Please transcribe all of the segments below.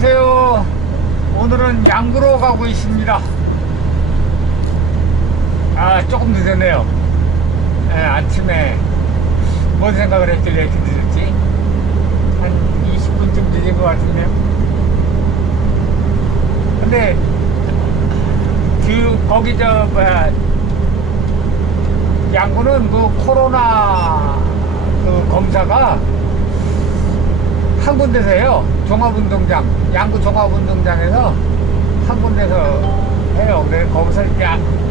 안녕하세요. 오늘은 양구로 가고 있습니다. 아, 조금 늦었네요. 예, 아침에 뭔 생각을 했길래 이렇게 늦었지? 한 20분쯤 늦은 것 같은데요. 근데, 그, 거기 저, 뭐야, 양구는 그 코로나 그 검사가 한 군데서 해요. 종합운동장, 양구 종합운동장에서 한 군데서 해요. 그래서 거기서 이제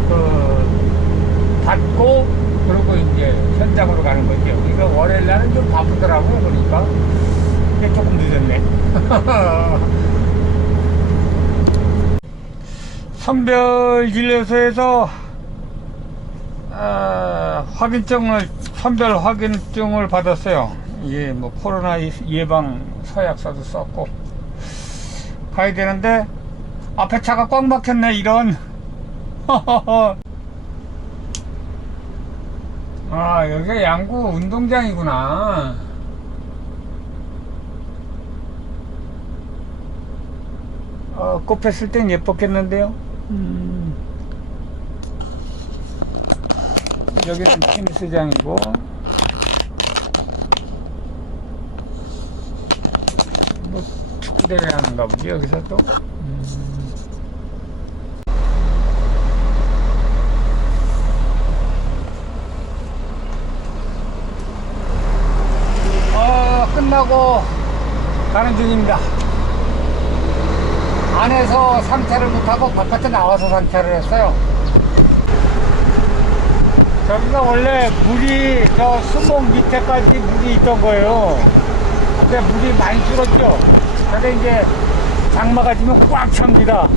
그 받고 그리고 이제 현장으로 가는 거죠. 그러니까 월요일 날은 좀 바쁘더라고요. 그러니까 근데 조금 늦었네. 선별 진료소에서 아, 확인증을 선별 확인증을 받았어요. 이게 뭐 코로나 예방 서약서도 썼고 가야 되는데 앞에 차가 꽉 막혔네 이런. 아 여기가 양구 운동장이구나. 어, 꼽혔을 땐 예뻤겠는데요. 음. 여기는 테니스장이고 축구대회 하는가 보지 여기서 또 음. 어, 끝나고 가는 중입니다 안에서 상차를 못하고 바깥에 나와서 상차를 했어요 저기가 원래 물이 저 수목 밑에까지 물이 있던 거예요. 근데 물이 많이 줄었죠. 근데 이제 장마가 지면 꽉 찹니다.